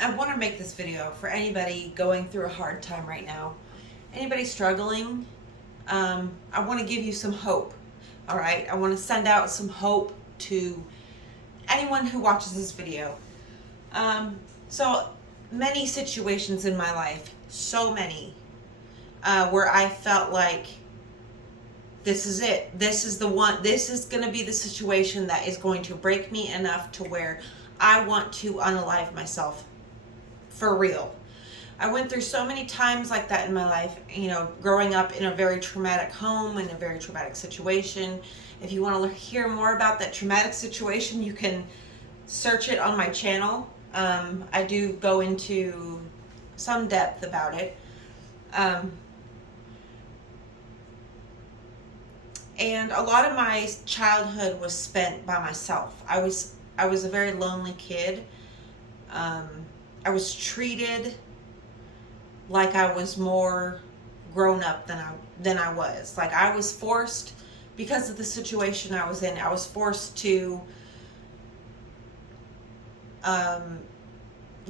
I want to make this video for anybody going through a hard time right now. Anybody struggling, I want to give you some hope. All right, I want to send out some hope to anyone who watches this video. So many situations in my life, so many, where I felt like this is it. This is the one. This is going to be the situation that is going to break me enough to where I want to unalive myself for real. I went through so many times like that in my life, growing up in a very traumatic home, in a very traumatic situation. If you want to hear more about that traumatic situation, you can search it on my channel. I do go into some depth about it. And a lot of my childhood was spent by myself. I was a very lonely kid. I was treated like I was more grown up than I was. Like I was forced, because of the situation I was in, I was forced to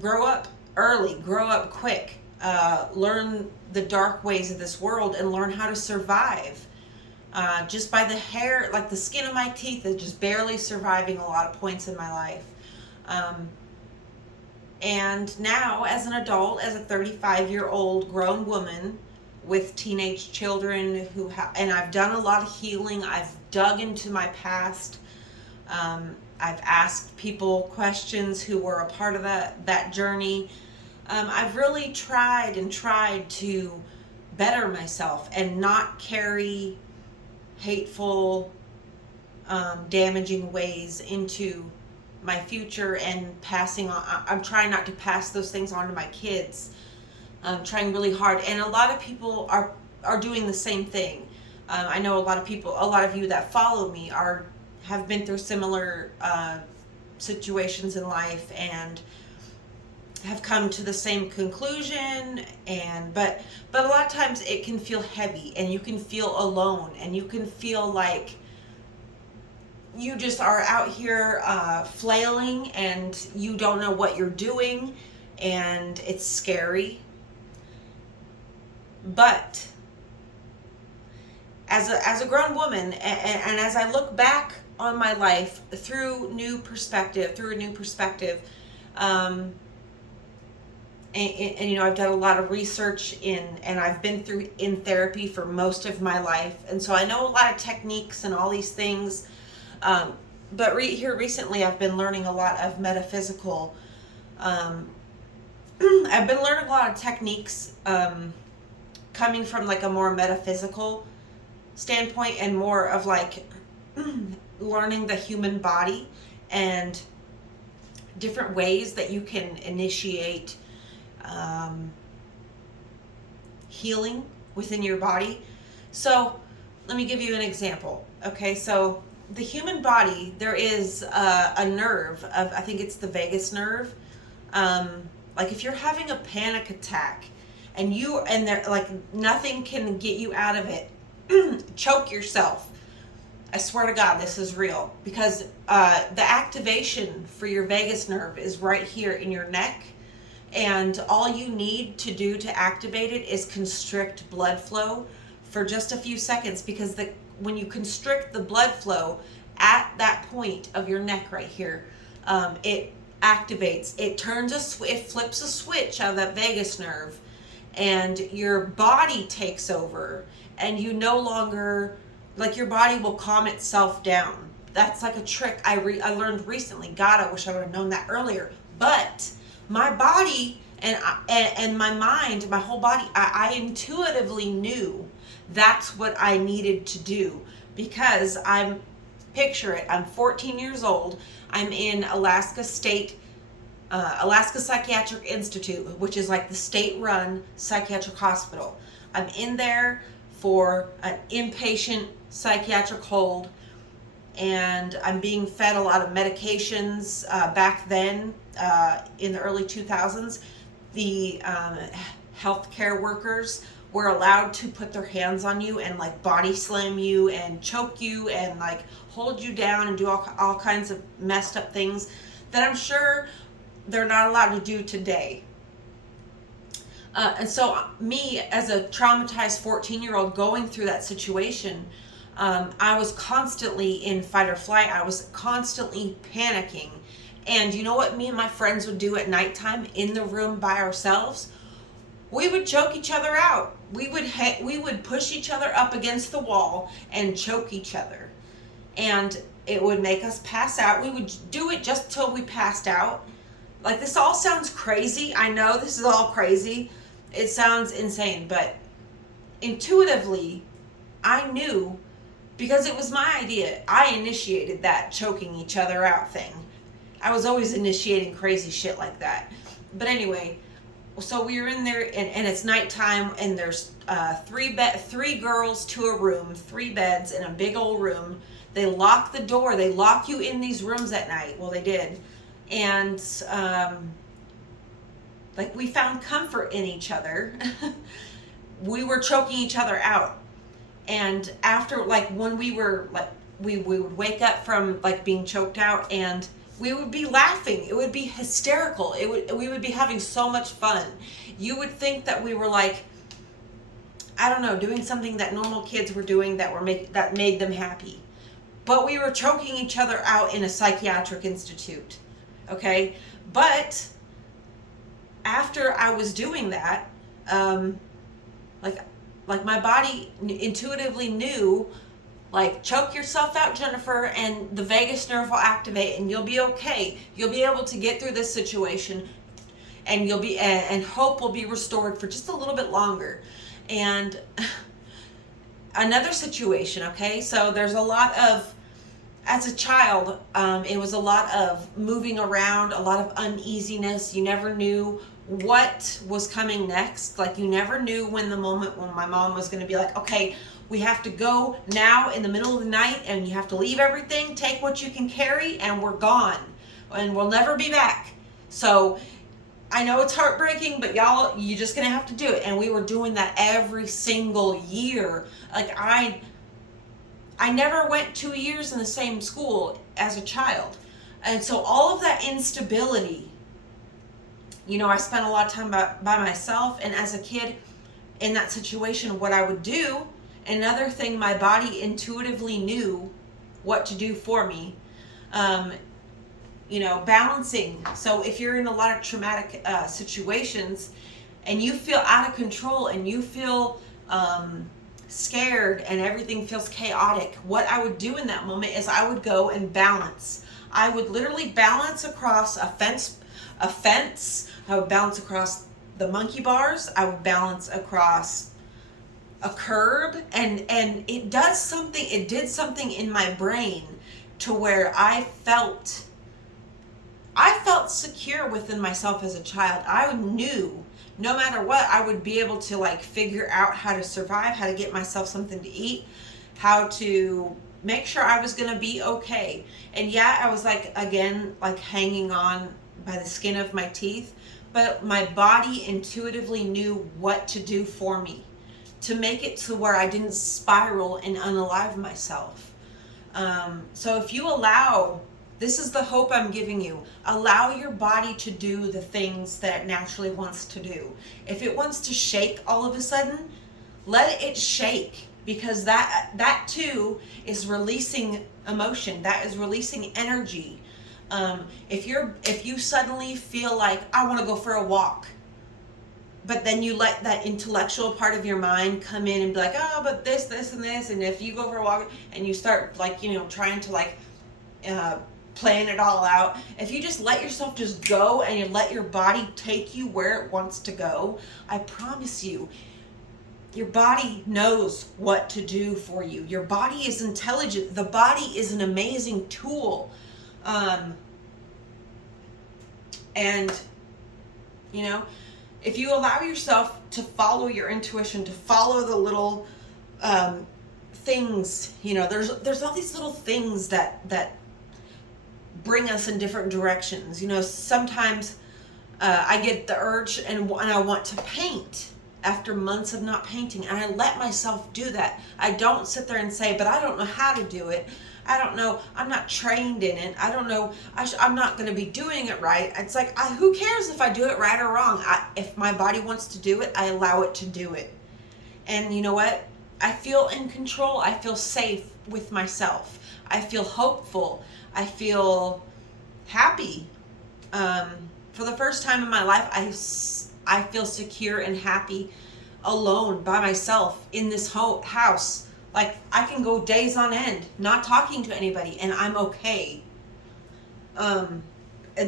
grow up early, grow up quick, learn the dark ways of this world, and learn how to survive. Just by the hair, like the skin of my teeth, is just barely surviving a lot of points in my life. And now, as an adult, as a 35-year-old grown woman with teenage children and I've done a lot of healing. I've dug into my past. I've asked people questions who were a part of that journey. I've really tried to better myself and not carry hateful, damaging ways into my future and passing on. I'm trying not to pass those things on to my kids. I'm trying really hard, and a lot of people are doing the same thing. I know a lot of you that follow me have been through similar situations in life and have come to the same conclusion. But a lot of times it can feel heavy, and you can feel alone, and you can feel like you just are out here flailing and you don't know what you're doing, and it's scary. But as a grown woman, and as I look back on my life through a new perspective, and I've done a lot of research and I've been through in therapy for most of my life, and so I know a lot of techniques and all these things. But here recently, I've been learning a lot of metaphysical. I've been learning a lot of techniques coming from like a more metaphysical standpoint, and more of like learning the human body and different ways that you can initiate healing within your body. So let me give you an example. Okay, so the human body, there is a nerve of, I think it's the vagus nerve. Like if you're having a panic attack and there like nothing can get you out of it, choke yourself. I swear to God, this is real, because the activation for your vagus nerve is right here in your neck, and all you need to do to activate it is constrict blood flow for just a few seconds, because when you constrict the blood flow at that point of your neck right here, it activates, it flips a switch out of that vagus nerve, and your body takes over, and you no longer, like, your body will calm itself down. That's like a trick I learned recently. God, I wish I would have known that earlier. But my body and my mind, my whole body, I intuitively knew that's what I needed to do, because picture it, I'm 14 years old. I'm in Alaska Psychiatric Institute, which is like the state-run psychiatric hospital. I'm in there for an inpatient psychiatric hold, and I'm being fed a lot of medications. Back then, in the early 2000s, the healthcare workers were allowed to put their hands on you and like body slam you and choke you and like hold you down and do all kinds of messed up things that I'm sure they're not allowed to do today. And so, me as a traumatized 14-year-old going through that situation, I was constantly in fight or flight. I was constantly panicking. And you know what me and my friends would do at nighttime in the room by ourselves? We would choke each other out. We would push each other up against the wall and choke each other. And it would make us pass out. We would do it just till we passed out. Like, this all sounds crazy. I know this is all crazy. It sounds insane, but intuitively, I knew, because it was my idea. I initiated that choking each other out thing. I was always initiating crazy shit like that. But anyway, so we were in there, and it's nighttime, and there's three girls to a room, 3 beds in a big old room. They lock the door. They lock you in these rooms at night. Well, they did. And like, we found comfort in each other. We were choking each other out. And after, like, when we were, like, we would wake up from, like, being choked out, and we would be laughing. It would be hysterical. We would be having so much fun. You would think that we were, like, I don't know, doing something that normal kids were doing that made them happy. But we were choking each other out in a psychiatric institute. Okay? But after I was doing that, like my body intuitively knew, like, choke yourself out, Jennifer, and the vagus nerve will activate, and you'll be okay. You'll be able to get through this situation, and and hope will be restored for just a little bit longer. And another situation, okay? So there's a lot of, as a child, it was a lot of moving around, a lot of uneasiness. You never knew what was coming next. Like, you never knew when my mom was going to be like, okay, we have to go now in the middle of the night, and you have to leave everything, take what you can carry, and we're gone, and we'll never be back. So I know it's heartbreaking, but y'all, you're just going to have to do it. And we were doing that every single year. Like, I never went 2 years in the same school as a child. And so all of that instability, you know, I spent a lot of time by myself. And as a kid in that situation, what I would do, another thing, my body intuitively knew what to do for me. You know, balancing. So if you're in a lot of traumatic situations and you feel out of control and you feel scared and everything feels chaotic, what I would do in that moment is I would go and balance. I would literally balance across a fence. I would balance across the monkey bars. I would balance across a curb, and it did something in my brain to where I felt secure within myself as a child. I knew no matter what, I would be able to, like, figure out how to survive, how to get myself something to eat, how to make sure I was going to be okay. And yeah, I was, like, again, like, hanging on by the skin of my teeth, but my body intuitively knew what to do for me to make it to where I didn't spiral and unalive myself. So if you allow, this is the hope I'm giving you, allow your body to do the things that it naturally wants to do. If it wants to shake all of a sudden, let it shake, because that too is releasing emotion. That is releasing energy. If you suddenly feel like, I want to go for a walk, but then you let that intellectual part of your mind come in and be like, oh, but this, and this, and if you go for a walk and you start, like, you know, trying to, like, plan it all out. If you just let yourself just go and you let your body take you where it wants to go, I promise you, your body knows what to do for you. Your body is intelligent. The body is an amazing tool. And, you know, if you allow yourself to follow your intuition, to follow the little things, you know, there's all these little things that bring us in different directions. You know, sometimes I get the urge and I want to paint after months of not painting, and I let myself do that. I don't sit there and say, but I don't know how to do it. I don't know, I'm not trained in it. I don't know, I'm not going to be doing it right. It's like, who cares if I do it right or wrong? If my body wants to do it, I allow it to do it. And you know what? I feel in control. I feel safe with myself. I feel hopeful. I feel happy. For the first time in my life, I feel secure and happy alone by myself in this house. Like, I can go days on end not talking to anybody, and I'm okay. And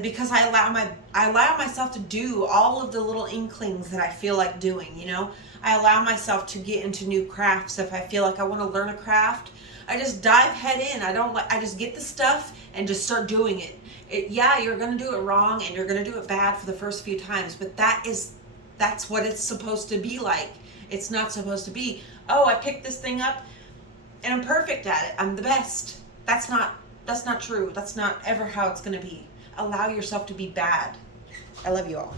because I allow myself to do all of the little inklings that I feel like doing, you know. I allow myself to get into new crafts. If I feel like I want to learn a craft, I just dive head in. I just get the stuff and just start doing it. Yeah, you're going to do it wrong and you're going to do it bad for the first few times, but that's what it's supposed to be like. It's not supposed to be, oh, I picked this thing up and I'm perfect at it. I'm the best. That's not true. That's not ever how it's going to be. Allow yourself to be bad. I love you all.